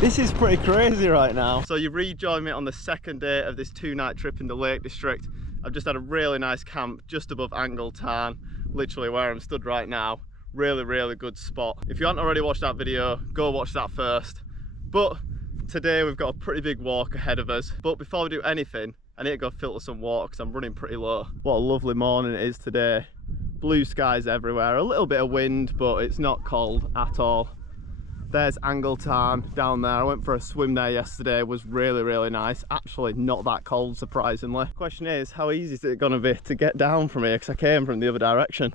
This is pretty crazy right now. So you rejoined me on the second day of this 2-night trip in the Lake District. I've just had a really nice camp just above Angle Tarn, literally where I'm stood right now. Really good spot. If you haven't already watched that video, go watch that first. But today we've got a pretty big walk ahead of us. But before we do anything, I need to go filter some water because I'm running pretty low. What a lovely morning it is today. Blue skies everywhere, a little bit of wind, but it's not cold at all. There's Angle Tarn down there. I went for a swim there yesterday. It was really nice. Actually not that cold, surprisingly. Question is, how easy is it going to be to get down from here? Because I came from the other direction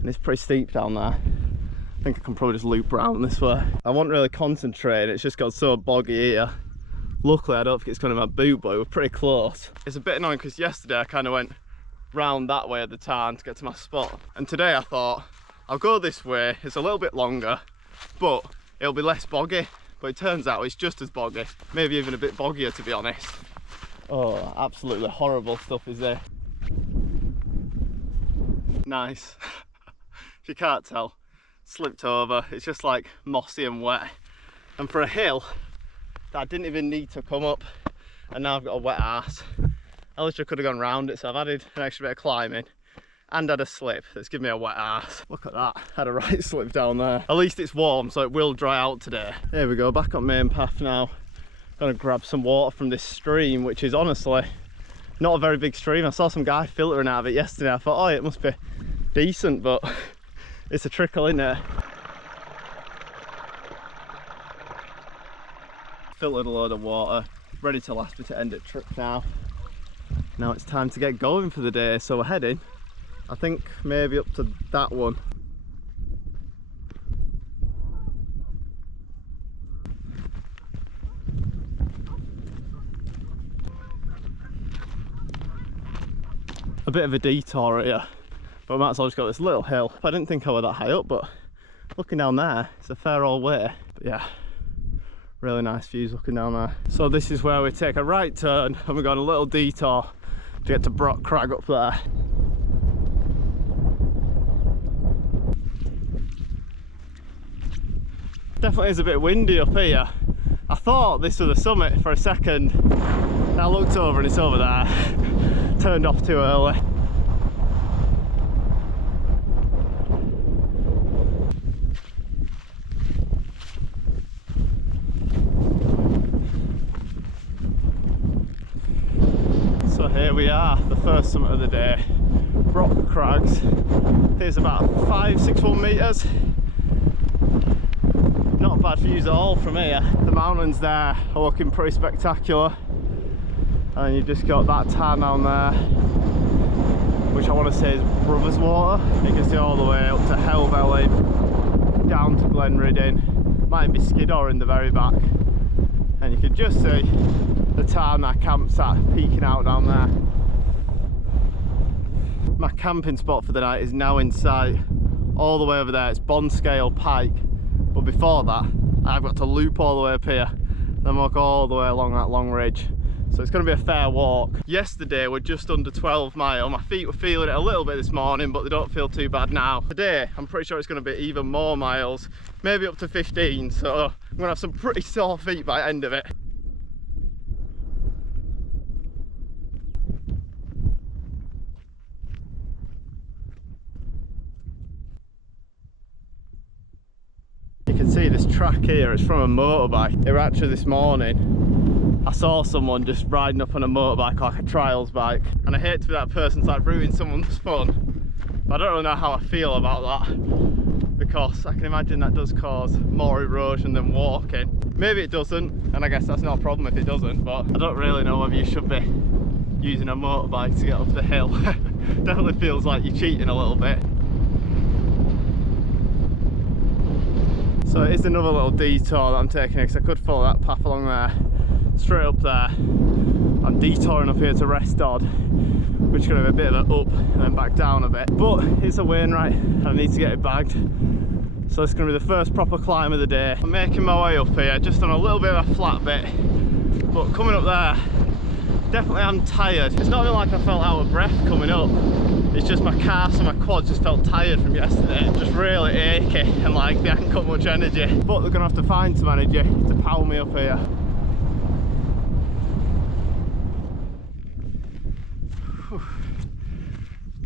and it's pretty steep down there. I think I can probably just loop around this way. I wasn't really concentrating. It's just got so boggy here. Luckily I don't think it's going to my boot, but we're pretty close. It's a bit annoying because yesterday I kind of went round that way of the tarn to get to my spot. And today I thought, I'll go this way. It's a little bit longer, but it'll be less boggy, but it turns out it's just as boggy, maybe even a bit boggier to be honest. Oh, absolutely horrible stuff is there. Nice. If you can't tell, slipped over. It's just like mossy and wet. And for a hill that I didn't even need to come up, and now I've got a wet arse. I literally could have gone round it, so I've added an extra bit of climbing and had a slip that's given me a wet arse. Look at that, had a right slip down there. At least it's warm, so it will dry out today. Here we go, back on main path now. Gonna grab some water from this stream, which is honestly not a very big stream. I saw some guy filtering out of it yesterday. I thought, oh, it must be decent, but it's a trickle, isn't it? Filtered a load of water, ready to last me to end the trip now. Now it's time to get going for the day, so we're heading, I think maybe up to that one. A bit of a detour here, but I might as well just got this little hill. I didn't think I was that high up, but looking down there, it's a fair old way. But yeah, really nice views looking down there. So this is where we take a right turn and we're going a little detour to get to Crag up there. Definitely is a bit windy up here. I thought this was the summit for a second. Then I looked over and it's over there. Turned off too early. So here we are, the first summit of the day. Crags. Here's about 561 metres. Not bad views at all from here. The mountains there are looking pretty spectacular. And you've just got that tarn down there, which I want to say is Brothers Water. You can see all the way up to Helvellyn, down to Glenriddin, might be Skiddaw in the very back. And you can just see the tarn that camp's at peeking out down there. My camping spot for the night is now in sight. All the way over there, it's Bonscale Pike. But before that, I've got to loop all the way up here, then walk all the way along that long ridge. So it's going to be a fair walk. Yesterday we're just under 12 miles. My feet were feeling it a little bit this morning, but they don't feel too bad now. Today, I'm pretty sure it's going to be even more miles, maybe up to 15. So I'm going to have some pretty sore feet by the end of it. You can see this track here, it's from a motorbike. It was actually this morning, I saw someone just riding up on a motorbike, like a trials bike. And I hate to be that person to like ruin someone's fun, but I don't really know how I feel about that, because I can imagine that does cause more erosion than walking. Maybe it doesn't, and I guess that's not a problem if it doesn't, but I don't really know whether you should be using a motorbike to get up the hill. Definitely feels like you're cheating a little bit. So it is another little detour that I'm taking because I could follow that path along there, straight up there. I'm detouring up here to rest Dodd, which is going to be a bit of an up and then back down a bit. But it's a Wainwright and I need to get it bagged. So it's going to be the first proper climb of the day. I'm making my way up here, just on a little bit of a flat bit. But coming up there, definitely I'm tired. It's not even like I felt out of breath coming up. It's just my calves and my quads just felt tired from yesterday, just really achy, and like they haven't got much energy. But they're gonna have to find some energy to power me up here. Whew.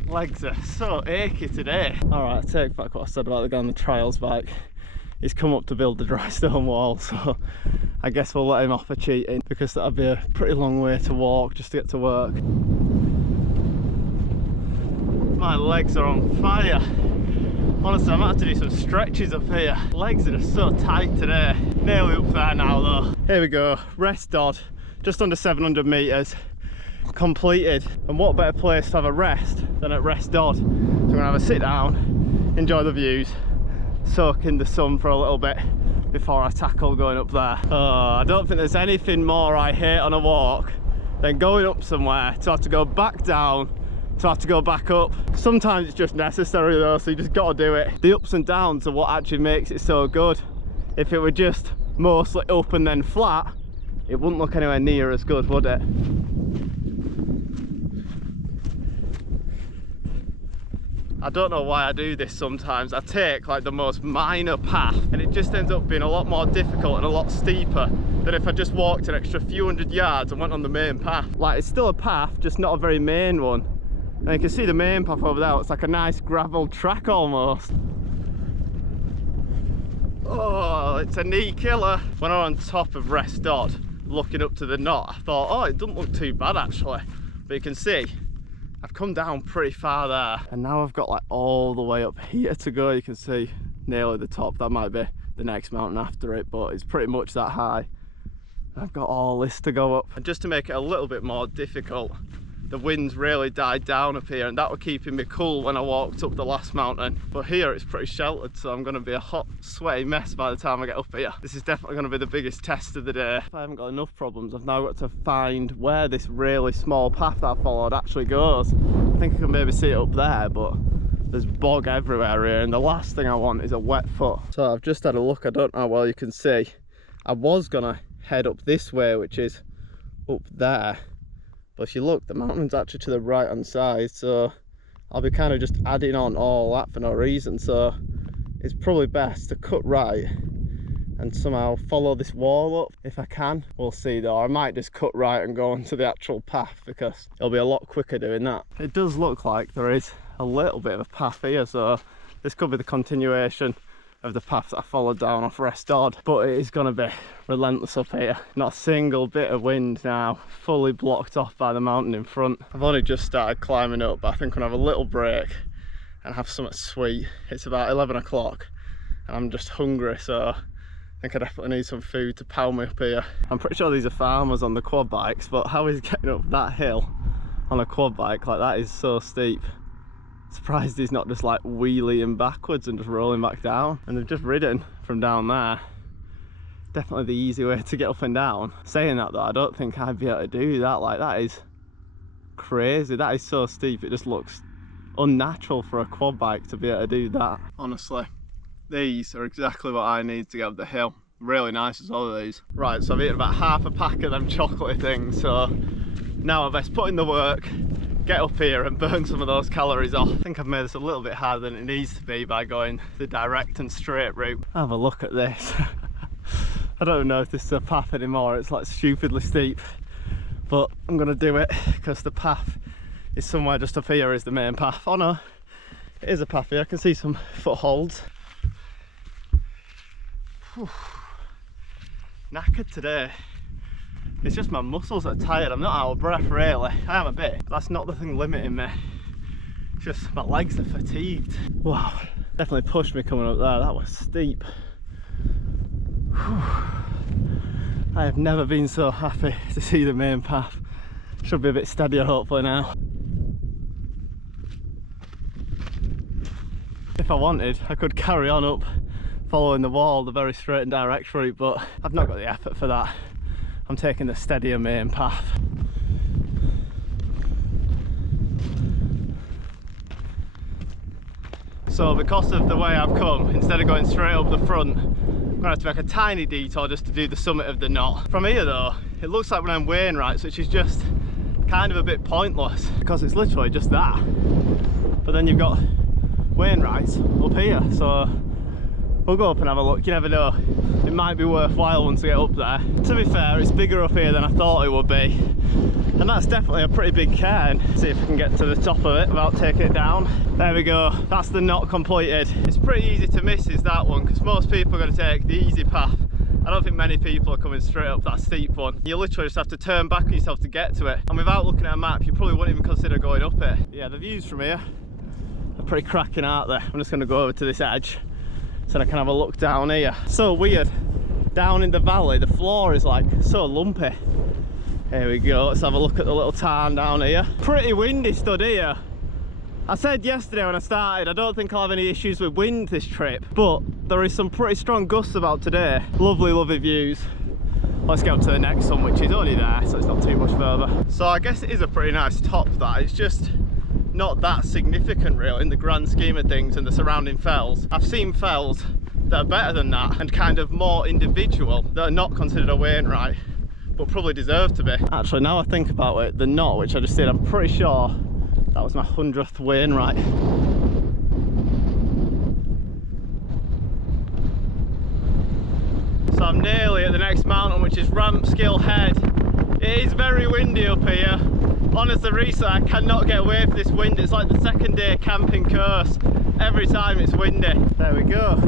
Legs are so achy today. Alright, I take back what I said about the guy on the trials bike. He's come up to build the dry stone wall, so I guess we'll let him off for cheating, because that'd be a pretty long way to walk just to get to work. My legs are on fire. Honestly, I might have to do some stretches up here. Legs are just so tight today. Nearly up there now though. Here we go, rest Dodd, just under 700 metres completed. And what better place to have a rest than at Rest Dodd. So I'm gonna have a sit down, enjoy the views, soak in the sun for a little bit before I tackle going up there. Oh, I don't think there's anything more I hate on a walk than going up somewhere to have to go back down, to have to go back up. Sometimes it's just necessary though, so you just gotta do it. The ups and downs are what actually makes it so good. If it were just mostly up and then flat, it wouldn't look anywhere near as good, would it? I don't know why I do this sometimes. I take like the most minor path and it just ends up being a lot more difficult and a lot steeper than if I just walked an extra few hundred yards and went on the main path. Like, it's still a path, just not a very main one. And you can see the main path over there. It's like a nice gravel track almost. Oh, it's a knee killer. When I'm on top of Rest Dodd, looking up to the Knott, I thought, oh, it doesn't look too bad actually. But you can see, I've come down pretty far there. And now I've got like all the way up here to go. You can see nearly the top. That might be the next mountain after it, but it's pretty much that high. I've got all this to go up. And just to make it a little bit more difficult, the wind's really died down up here, and that was keeping me cool when I walked up the last mountain. But here it's pretty sheltered, so I'm going to be a hot, sweaty mess by the time I get up here. This is definitely going to be the biggest test of the day. If I haven't got enough problems, I've now got to find where this really small path that I followed actually goes. I think I can maybe see it up there, but there's bog everywhere here, and the last thing I want is a wet foot. So I've just had a look. I don't know how well you can see. I was going to head up this way, which is up there. But if you look, the mountain's actually to the right hand side, so I'll be kind of just adding on all that for no reason. So it's probably best to cut right and somehow follow this wall up if I can. We'll see though. I might just cut right and go onto the actual path, because it'll be a lot quicker doing that. It does look like there is a little bit of a path here, so this could be the continuation of the path that I followed down off Rest Dodd, but it is going to be relentless up here. Not a single bit of wind now, fully blocked off by the mountain in front. I've only just started climbing up, but I think I'm going to have a little break and have something sweet. It's about 11 o'clock and I'm just hungry, so I think I definitely need some food to power me up here. I'm pretty sure these are farmers on the quad bikes, but how is getting up that hill on a quad bike like that is so steep. Surprised he's not just like wheeling backwards and just rolling back down. And they've just ridden from down there. Definitely the easy way to get up and down. Saying that though, I don't think I'd be able to do that. Like, that is crazy. That is so steep, it just looks unnatural for a quad bike to be able to do that. Honestly, these are exactly what I need to get up the hill. Really nice as well, these. Right, so I've eaten about half a pack of them chocolatey things, so now I best put in the work, get up here and burn some of those calories off. I think I've made this a little bit harder than it needs to be by going the direct and straight route. Have a look at this. I don't know if this is a path anymore, it's like stupidly steep, but I'm gonna do it because the path is somewhere just up here is the main path. Oh no, it is a path here. I can see some footholds. Whew. Knackered today. It's just my muscles that are tired. I'm not out of breath really. I am a bit, but that's not the thing limiting me. It's just my legs are fatigued. Wow, definitely pushed me coming up there. That was steep. Whew. I have never been so happy to see the main path. Should be a bit steadier hopefully now. If I wanted, I could carry on up following the wall, the very straight and direct route, but I've not got the effort for that. I'm taking the steadier main path. So because of the way I've come, instead of going straight up the front, I'm gonna have to make a tiny detour just to do the summit of the Knott. From here though, it looks like when I'm Wainwrights, which is just kind of a bit pointless because it's literally just that. but then you've got Wainwrights up here, so we'll go up and have a look. You never know, it might be worthwhile once we get up there. To be fair, it's bigger up here than I thought it would be, and that's definitely a pretty big cairn. See if we can get to the top of it without taking it down. There we go, that's the Knott completed. It's pretty easy to miss is that one, because most people are going to take the easy path. I don't think many people are coming straight up that steep one. You literally just have to turn back on yourself to get to it, and without looking at a map you probably wouldn't even consider going up it. Yeah, the views from here are pretty cracking out there. I'm just going to go over to this edge so I can have a look down here. So weird, down in the valley the floor is like so lumpy. Here we go, let's have a look at the little tarn down here. Pretty windy stud here. I said yesterday when I started I don't think I'll have any issues with wind this trip, but there is some pretty strong gusts about today. Lovely, lovely views. Let's get up to the next one, which is only there, so it's not too much further. So I guess it is a pretty nice top, that. It's just not that significant really in the grand scheme of things and the surrounding fells. I've seen fells that are better than that and kind of more individual, that are not considered a Wainwright, but probably deserve to be. Actually, now I think about it, the Knott, which I just did, I'm pretty sure that was my 100th Wainwright. So I'm nearly at the next mountain, which is Rampskill Head. It is very windy up here. Honestly, recently I cannot get away from this wind. It's like the second day camping curse. Every time it's windy. There we go.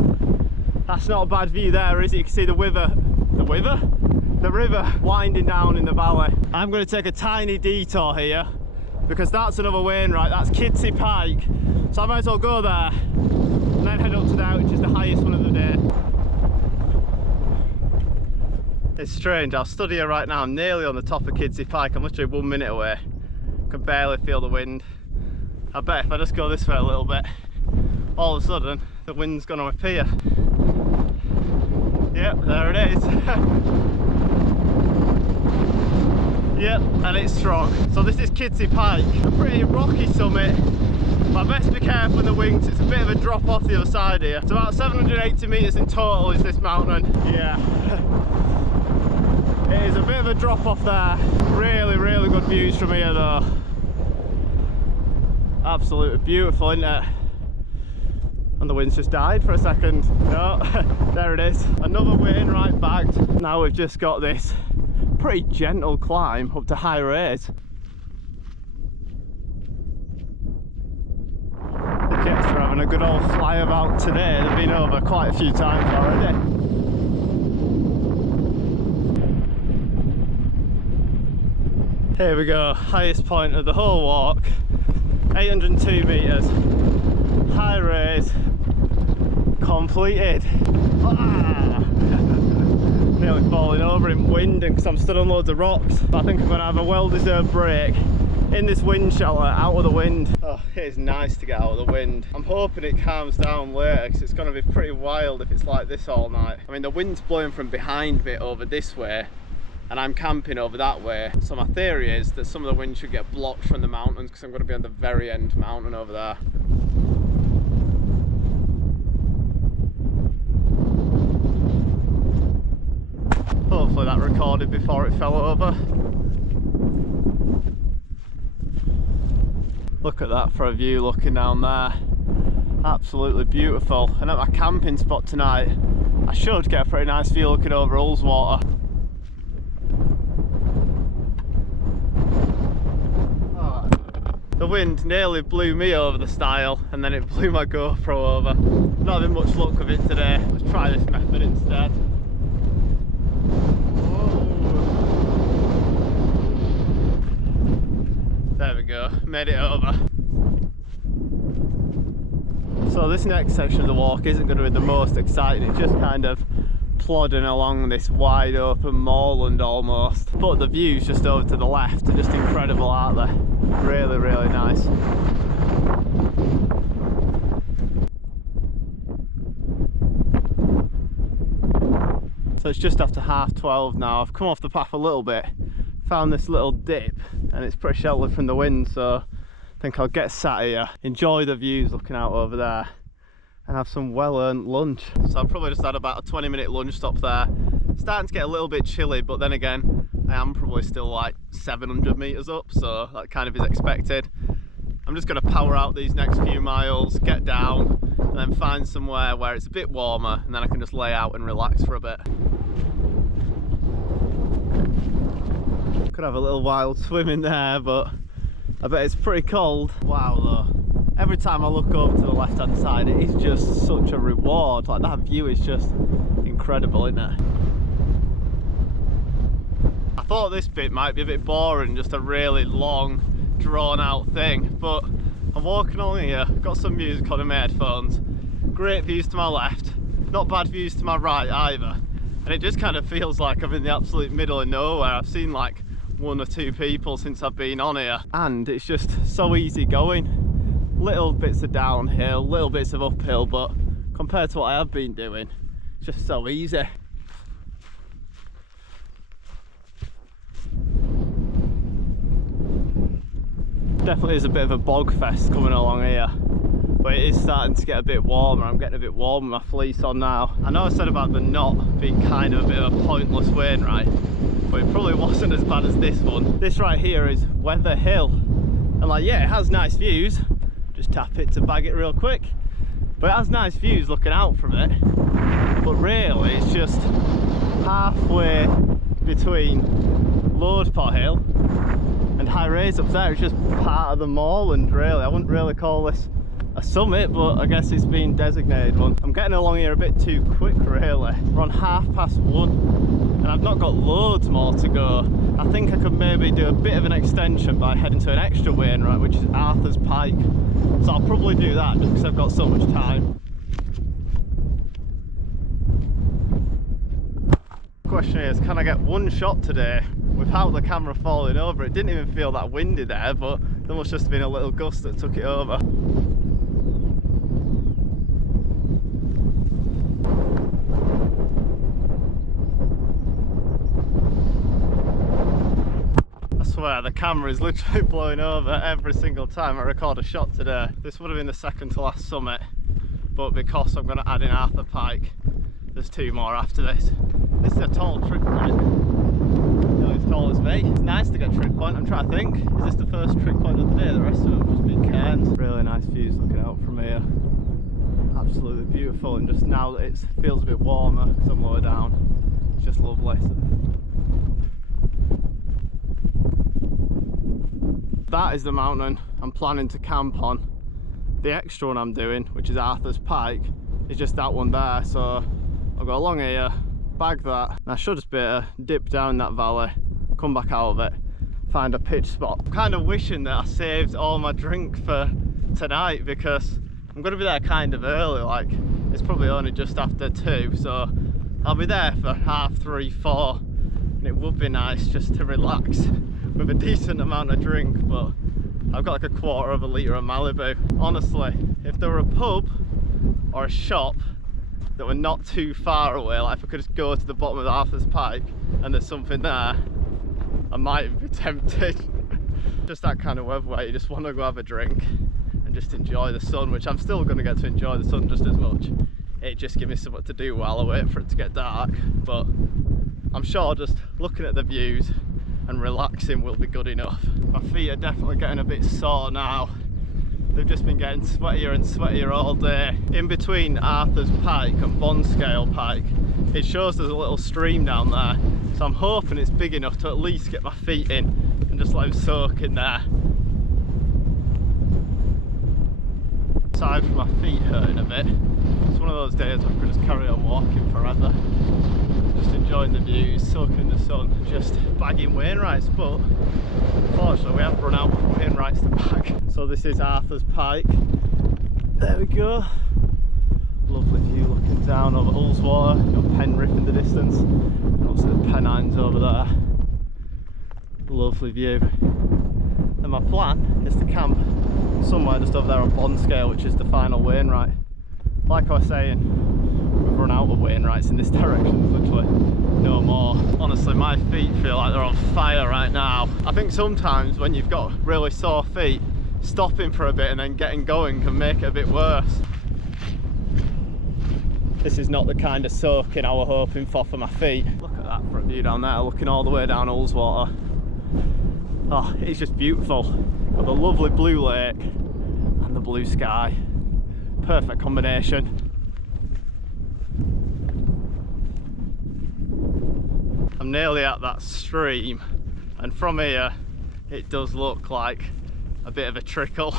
That's not a bad view there, is it? You can see the river. The river winding down in the valley. I'm going to take a tiny detour here because that's another Wainwright. That's Kidsey Pike. So I might as well go there and then head up to there, which is the highest one of the day. It's strange, I'll stood here right now, I'm nearly on the top of Kidsey Pike. I'm literally 1 minute away. I can barely feel the wind. I bet if I just go this way a little bit, all of a sudden the wind's going to appear. Yep, there it is. Yep, and it's strong. So this is Kidsey Pike, a pretty rocky summit. But I best be careful with the wings, it's a bit of a drop off the other side here. It's about 780 metres in total is this mountain. Yeah. It is a bit of a drop off there. Really, really good views from here though. Absolutely beautiful, isn't it? And the wind's just died for a second. No, there it is. Another Wainwright bagged. Now we've just got this pretty gentle climb up to High Raise. The kids are having a good old fly about today. They've been over quite a few times already. Here we go, highest point of the whole walk, 802 metres, High Raise, completed. Ah! Nearly falling over in wind because I'm stood on loads of rocks. But I think I'm going to have a well-deserved break in this wind shelter, out of the wind. Oh, it is nice to get out of the wind. I'm hoping it calms down later because it's going to be pretty wild if it's like this all night. I mean, the wind's blowing from behind me over this way, and I'm camping over that way, so my theory is that some of the wind should get blocked from the mountains because I'm going to be on the very end mountain over there. Hopefully that recorded before it fell over. Look at that for a view looking down there. Absolutely beautiful. And at my camping spot tonight I should get a pretty nice view looking over Ullswater. The wind nearly blew me over the stile and then it blew my GoPro over. Not having much luck with it today. Let's try this method instead. Whoa. There we go, made it over. So this next section of the walk isn't going to be the most exciting, it's just kind of plodding along this wide open moorland almost. But the views just over to the left are just incredible, aren't they? Really, really nice. So it's just after 12:30 now. I've come off the path a little bit, found this little dip, and it's pretty sheltered from the wind, so I think I'll get sat here, enjoy the views looking out over there, and have some well-earned lunch. So I've probably just had about a 20-minute lunch stop there. Starting to get a little bit chilly, but then again I am probably still like 700 meters up, so that kind of is expected. I'm just going to power out these next few miles, get down, and then find somewhere where it's a bit warmer, and then I can just lay out and relax for a bit. Could have a little wild swim in there, but I bet it's pretty cold. Wow though, every time I look over to the left hand side, it is just such a reward. Like, that view is just incredible, isn't it? I thought this bit might be a bit boring, just a really long drawn out thing, but I'm walking along here, got some music on in my headphones, great views to my left, not bad views to my right either, and it just kind of feels like I'm in the absolute middle of nowhere. I've seen like 1 or 2 people since I've been on here, and it's just so easy going. Little bits of downhill, little bits of uphill, but compared to what I have been doing, it's just so easy. Definitely is a bit of a bog fest coming along here, but it is starting to get a bit warmer. I'm getting a bit warm with my fleece on now. I know I said about the Knott being kind of a bit of a pointless wainwright, but it probably wasn't as bad as this one. This right here is Weather Hill, and like, yeah, it has nice views. Just tap it to bag it real quick, but it has nice views looking out from it. But really, it's just halfway between Lordpot Hill and High Raise up there. It's just part of the moorland, really. I wouldn't really call this a summit, but I guess it's been designated one. I'm getting along here a bit too quick, really. We're on 1:30 and I've not got loads more to go. I think I could maybe do a bit of an extension by heading to an extra wainwright, which is Arthur's Pike. So I'll probably do that just because I've got so much time. Question is, can I get one shot today without the camera falling over? It didn't even feel that windy there, but there must just have been a little gust that took it over. I swear the camera is literally blowing over every single time I record a shot today. This would have been the second to last summit, but because I'm going to add in Arthur Pike, there's 2 more after this. This is a tall trip point. Nearly as tall as me. It's nice to get a trip point. I'm trying to think, is this the first trip point of the day? The rest of them have just been cairns. Really nice views looking out from here. Absolutely beautiful, and just now that it feels a bit warmer because I'm lower down, it's just lovely. That is the mountain I'm planning to camp on. The extra one I'm doing, which is Arthur's Pike, is just that one there. So I'll go along here, bag that, and I should just be able to dip down that valley, come back out of it, find a pitch spot. I'm kind of wishing that I saved all my drink for tonight, because I'm going to be there kind of early. Like, it's probably only just after 2, so I'll be there for 3:30, 4, and it would be nice just to relax with a decent amount of drink. But I've got like a 1/4 of a litre of Malibu. Honestly, if there were a pub or a shop that were not too far away, like if I could just go to the bottom of Arthur's Pike and there's something there, I might be tempted. Just that kind of weather where you just want to go have a drink and just enjoy the sun, which I'm still going to get to enjoy the sun just as much. It just gives me something to do while I wait for it to get dark, but I'm sure just looking at the views and relaxing will be good enough. My feet are definitely getting a bit sore now. They've just been getting sweatier and sweatier all day. In between Arthur's Pike and Bonscale Pike, it shows there's a little stream down there, so I'm hoping it's big enough to at least get my feet in and just let them soak in there. Aside from my feet hurting a bit, it's one of those days where I can just carry on walking forever, just enjoying the views, soaking in the sun, just bagging wainwrights. But unfortunately we have run out of wainwrights to bag. So this is Arthur's Pike. There we go. Lovely view looking down over Ullswater. You've got Penrith in the distance, and obviously the Pennines over there. Lovely view. And my plan is to camp somewhere just over there on Bonscale, which is the final wainwright. Like I was saying, we've run out of wainwrights in this direction. There's literally no more. Honestly, my feet feel like they're on fire right now. I think sometimes when you've got really sore feet, stopping for a bit and then getting going can make it a bit worse. This is not the kind of soaking I was hoping for my feet. Look at that for a view down there, looking all the way down Ullswater. Oh, it's just beautiful. Got the lovely blue lake and the blue sky. Perfect combination. I'm nearly at that stream, and from here it does look like a bit of a trickle.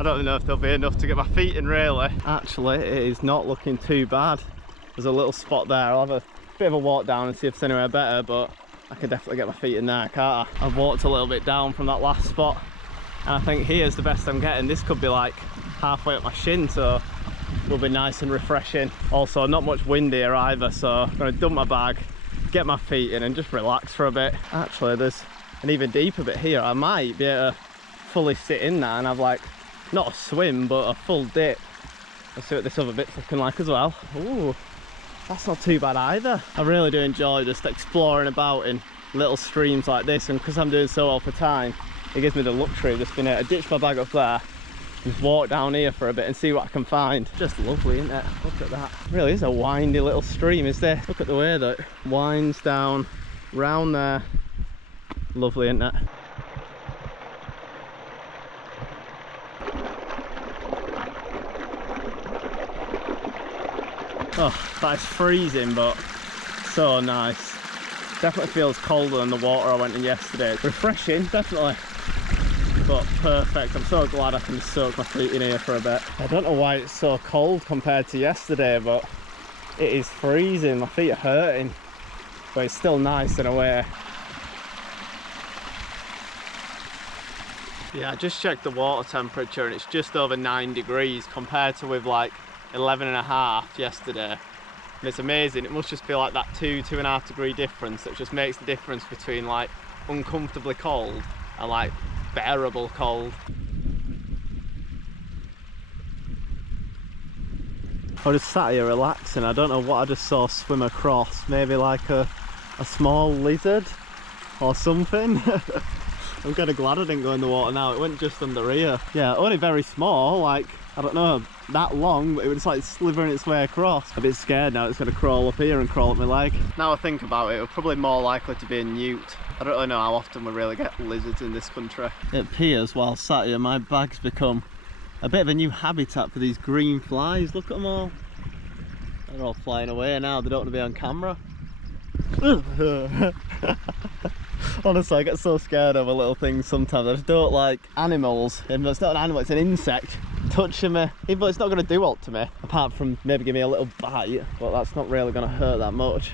I don't know if there'll be enough to get my feet in really. Actually, it is not looking too bad. There's a little spot there. I'll have a bit of a walk down and see if it's anywhere better, but I can definitely get my feet in there, can't I? I've walked a little bit down from that last spot, and I think here's the best I'm getting. This could be like halfway up my shin, so it'll be nice and refreshing. Also, not much wind here either, so I'm gonna dump my bag, get my feet in and just relax for a bit. Actually, there's an even deeper bit here. I might be able to fully sit in there and have like, not a swim, but a full dip. Let's see what this other bit's looking like as well. Ooh. That's not too bad either. I really do enjoy just exploring about in little streams like this, and because I'm doing so well for time, it gives me the luxury of just being able to ditch my bag up there and just walk down here for a bit and see what I can find. Just lovely, isn't it? Look at that. It really is a windy little stream, is this? Look at the way that it winds down round there. Lovely, isn't it? Oh, that is freezing, but so nice. Definitely feels colder than the water I went in yesterday. It's refreshing, definitely, but perfect. I'm so glad I can soak my feet in here for a bit. I don't know why it's so cold compared to yesterday, but it is freezing. My feet are hurting, but it's still nice in a way. Yeah, I just checked the water temperature and it's just over 9 degrees compared to with like 11.5 yesterday, and it's amazing. It must just be like that 2–2.5 degree difference that just makes the difference between like uncomfortably cold and like bearable cold. I just sat here relaxing. I don't know what I just saw swim across. Maybe like a small lizard or something. I'm kind of glad I didn't go in the water now. It went just under here. Yeah, only very small, like, I don't know, that long, but it was like slithering its way across. A bit scared now it's going to crawl up here and crawl up my leg. Now I think about it, we're probably more likely to be a newt. I don't really know how often we really get lizards in this country. It appears while sat here, my bag's become a bit of a new habitat for these green flies. Look at them all. They're all flying away now, they don't want to be on camera. Honestly, I get so scared over little things sometimes. I just don't like animals. It's not an animal, it's an insect touching me. Even though it's not going to do aught to me, apart from maybe give me a little bite, but that's not really going to hurt that much.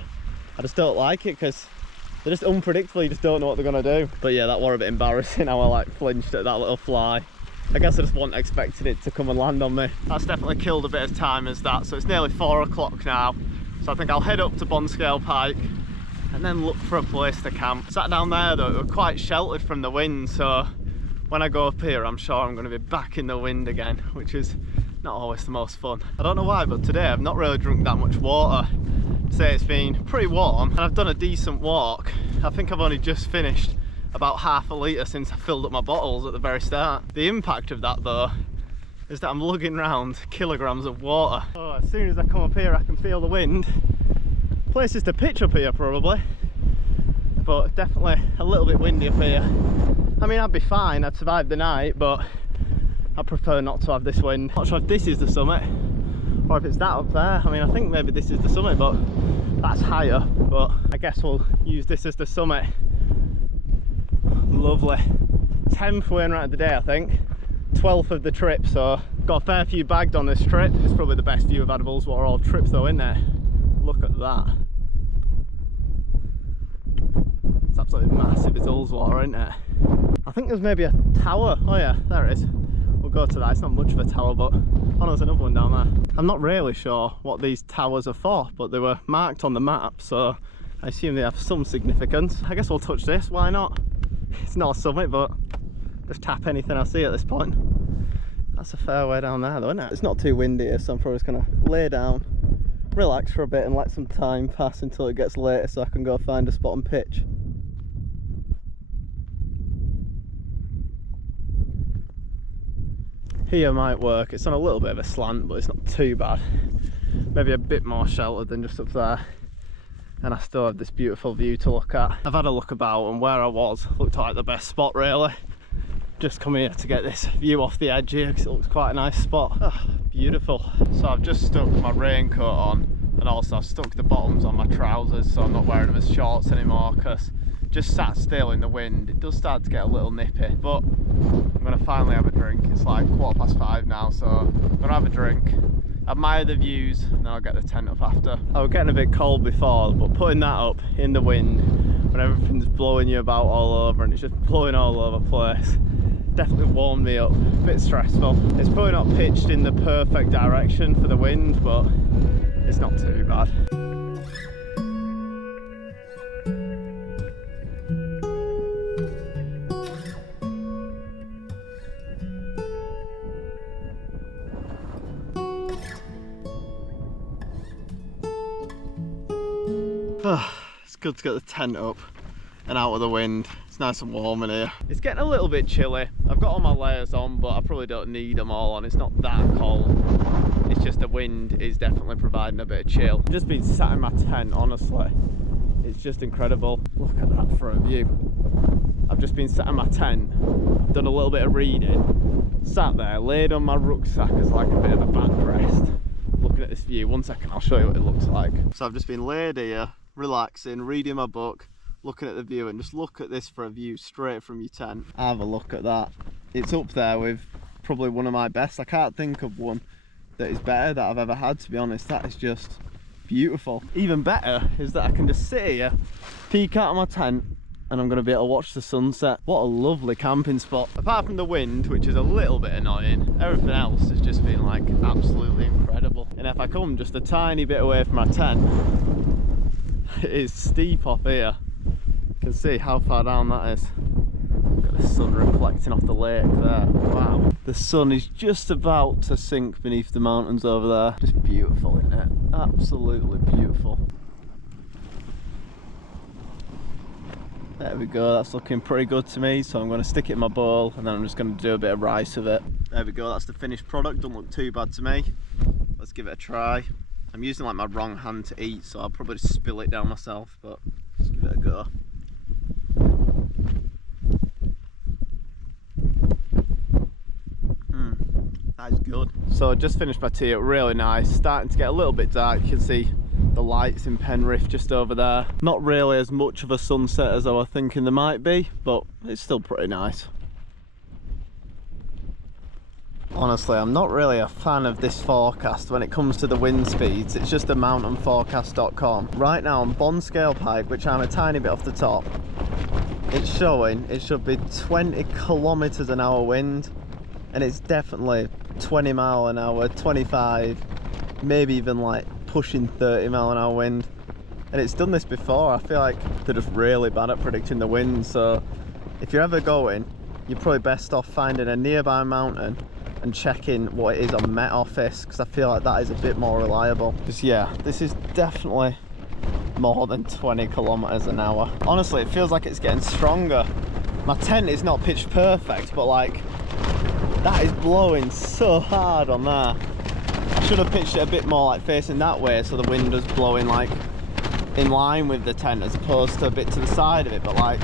I just don't like it because they're just unpredictable. You just don't know what they're going to do. But yeah, that was a bit embarrassing how I like flinched at that little fly. I guess I just wasn't expecting it to come and land on me. That's definitely killed a bit of time as that. So it's nearly 4 o'clock now. So I think I'll head up to Bonscale Pike and then look for a place to camp. Sat down there though, we're quite sheltered from the wind, so when I go up here I'm sure I'm going to be back in the wind again, which is not always the most fun. I don't know why, but today I've not really drunk that much water. Say it's been pretty warm and I've done a decent walk. I think I've only just finished about half a litre since I filled up my bottles at the very start. The impact of that though is that I'm lugging around kilograms of water. Oh, as soon as I come up here I can feel the wind. Places to pitch up here probably, but definitely a little bit windy up here. I mean, I'd be fine, I'd survive the night, but I prefer not to have this wind. Not sure if this is the summit or if it's that up there. I mean, I think maybe this is the summit, but that's higher, but I guess we'll use this as the summit. Lovely. 10th win right of the day, I think. 12th of the trip, so got a fair few bagged on this trip. It's probably the best view of had of Ullswater all trips though, isn't it? Look at that. It's absolutely massive, it's Ullswater, isn't it? I think there's maybe a tower. Oh yeah, there it is. We'll go to that. It's not much of a tower, but oh no, there's another one down there. I'm not really sure what these towers are for, but they were marked on the map, so I assume they have some significance. I guess we'll touch this, why not? It's not a summit, but just tap anything I see at this point. That's a fair way down there though, isn't it? It's not too windy here, so I'm probably just gonna lay down, relax for a bit and let some time pass until it gets later so I can go find a spot and pitch. Here might work. It's on a little bit of a slant, but it's not too bad. Maybe a bit more sheltered than just up there. and I still have this beautiful view to look at. I've had a look about, and where I was looked like the best spot really. Just come here to get this view off the edge here because it looks quite a nice spot. Oh, beautiful. So I've just stuck my raincoat on, and also I've stuck the bottoms on my trousers so I'm not wearing them as shorts anymore, because just sat still in the wind it does start to get a little nippy. But I'm gonna finally have a drink. It's like 5:15 now, so I'm gonna have a drink, admire the views, and then I'll get the tent up after. I was getting a bit cold before, but putting that up in the wind when everything's blowing you about all over and it's just blowing all over the place definitely warmed me up. A bit stressful. It's probably not pitched in the perfect direction for the wind, but it's not too bad. It's good to get the tent up and out of the wind. It's nice and warm in here. It's getting a little bit chilly. I've got all my layers on, but I probably don't need them all on. It's not that cold. It's just the wind is definitely providing a bit of chill. I've just been sat in my tent, honestly. It's just incredible. Look at that for a view. I've just been sat in my tent, done a little bit of reading, sat there, laid on my rucksack as like a bit of a backrest, looking at this view. One second, I'll show you what it looks like. So I've just been laid here, relaxing, reading my book, looking at the view, and just look at this for a view straight from your tent. Have a look at that. It's up there with probably one of my best. I can't think of one that is better that I've ever had, to be honest. That is just beautiful. Even better is that I can just sit here, peek out of my tent, and I'm going to be able to watch the sunset. What a lovely camping spot. Apart from the wind, which is a little bit annoying, everything else has just been like absolutely incredible. And if I come just a tiny bit away from my tent, it is steep off here. You can see how far down that is. Look at the sun reflecting off the lake there. Wow. The sun is just about to sink beneath the mountains over there. Just beautiful, isn't it? Absolutely beautiful. There we go, that's looking pretty good to me, so I'm going to stick it in my bowl and then I'm just going to do a bit of rice with it. There we go, that's the finished product. Doesn't look too bad to me. Let's give it a try. I'm using like my wrong hand to eat, so I'll probably just spill it down myself, but let's give it a go. That is good. So I just finished my tea, really nice. Starting to get a little bit dark. You can see the lights in Penrith just over there. Not really as much of a sunset as I was thinking there might be, but it's still pretty nice. Honestly, I'm not really a fan of this forecast when it comes to the wind speeds. It's just a mountainforecast.com. Right now on Bonscale Pike, which I'm a tiny bit off the top, it's showing it should be 20 kilometers an hour wind, and it's definitely 20 mile an hour, 25, maybe even like pushing 30 mile an hour wind. And it's done this before. I feel like they're just really bad at predicting the wind, so if you're ever going, you're probably best off finding a nearby mountain and checking what it is on Met Office, because I feel like that is a bit more reliable. Because yeah, this is definitely more than 20 kilometers an hour. Honestly, it feels like it's getting stronger. My tent is not pitch perfect, but like that is blowing so hard on there. I should have pitched it a bit more like facing that way, so the wind was blowing like in line with the tent as opposed to a bit to the side of it. But like,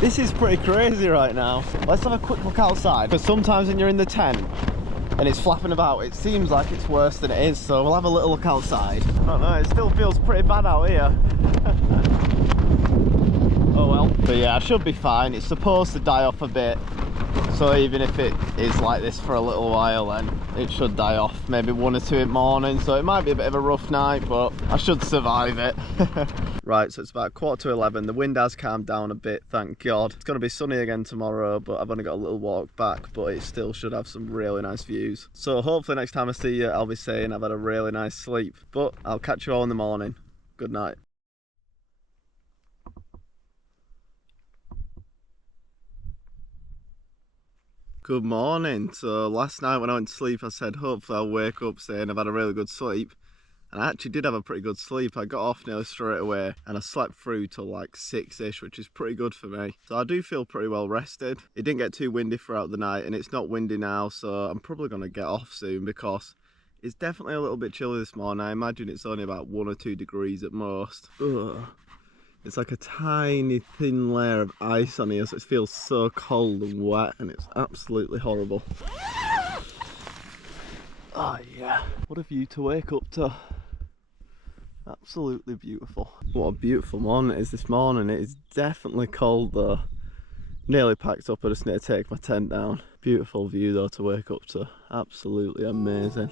this is pretty crazy right now. Let's have a quick look outside, because sometimes when you're in the tent and it's flapping about, it seems like it's worse than it is. So we'll have a little look outside. I don't know, it still feels pretty bad out here. Oh well. But yeah, I should be fine. It's supposed to die off a bit, so even if it is like this for a little while, then it should die off maybe 1 or 2 in the morning. So it might be a bit of a rough night, but I should survive it. Right, so it's about 11:15. The wind has calmed down a bit, thank God. It's going to be sunny again tomorrow, but I've only got a little walk back, but it still should have some really nice views. So hopefully next time I see you, I'll be saying I've had a really nice sleep. But I'll catch you all in the morning. Good night. Good morning. So last night when I went to sleep, I said hopefully I'll wake up saying I've had a really good sleep. And I actually did have a pretty good sleep. I got off nearly straight away and I slept through till like 6ish, which is pretty good for me. So I do feel pretty well rested. It didn't get too windy throughout the night, and it's not windy now, so I'm probably going to get off soon because It's definitely a little bit chilly this morning. I imagine it's only about 1 or 2 degrees at most. Ugh. It's like a tiny thin layer of ice on here, so it feels so cold and wet, and it's absolutely horrible. Oh yeah, what a view to wake up to. Absolutely beautiful. What a beautiful morning it is this morning. It is definitely cold though. Nearly packed up, I just need to take my tent down. Beautiful view though to wake up to. Absolutely amazing.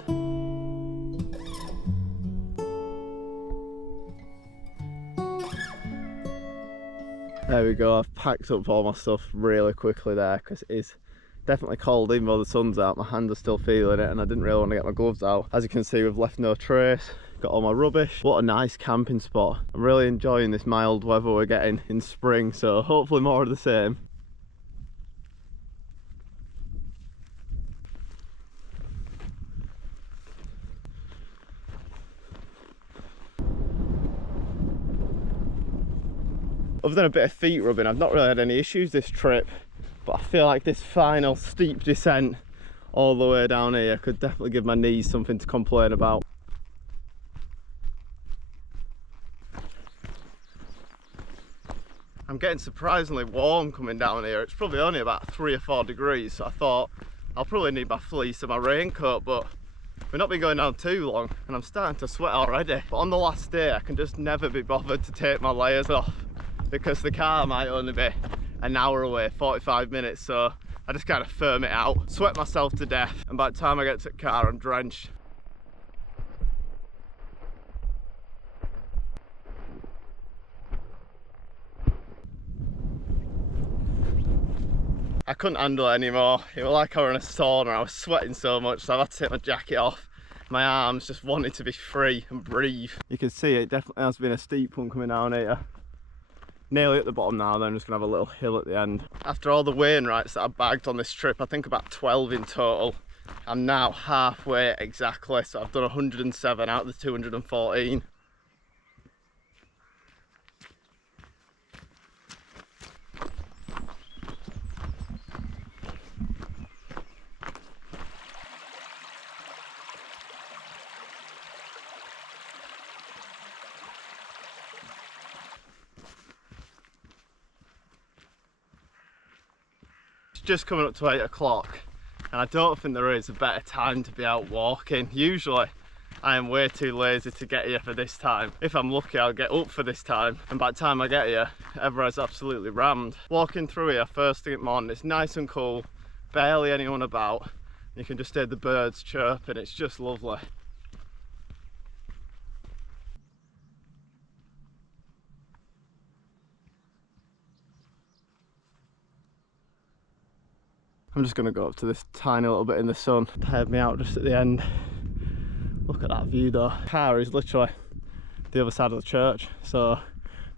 There we go, I've packed up all my stuff really quickly there because it is definitely cold. Even though the sun's out, my hands are still feeling it, and I didn't really want to get my gloves out. As you can see, we've left no trace, got all my rubbish. What a nice camping spot. I'm really enjoying this mild weather we're getting in spring, so hopefully more of the same. Other than a bit of feet rubbing, I've not really had any issues this trip, but I feel like this final steep descent all the way down here could definitely give my knees something to complain about. I'm getting surprisingly warm coming down here. It's probably only about 3 or 4 degrees, so I thought I'll probably need my fleece and my raincoat, but we've not been going down too long and I'm starting to sweat already. But on the last day I can just never be bothered to take my layers off, because the car might only be an hour away, 45 minutes, so I just kind of firm it out, sweat myself to death, and by the time I get to the car I'm drenched. I couldn't handle it anymore. It was like I were in a sauna. I was sweating so much, so I had to take my jacket off. My arms just wanted to be free and breathe. You can see it definitely has been a steep one coming down here. Nearly at the bottom now, then I'm just gonna have a little hill at the end. After all the Wainwrights that I bagged on this trip, I think about 12 in total, I'm now halfway exactly, so I've done 107 out of the 214. Just coming up to 8 o'clock, and I don't think there is a better time to be out walking. Usually I am way too lazy to get here for this time. If I'm lucky, I'll get up for this time, and by the time I get here everyone's absolutely rammed. Walking through here first thing in the morning, it's nice and cool, barely anyone about. You can just hear the birds chirping, it's just lovely. I'm just going to go up to this tiny little bit in the sun. Tired me out just at the end. Look at that view though. Car is literally the other side of the church, so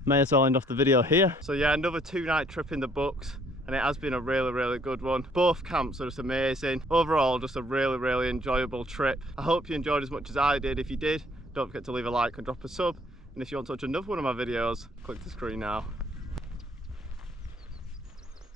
may as well end off the video here. So yeah, another 2-night trip in the books, and it has been a really good one. Both camps are just amazing. Overall, just a really enjoyable trip. I hope you enjoyed as much as I did. If you did, don't forget to leave a like and drop a sub. And if you want to watch another one of my videos, click the screen now.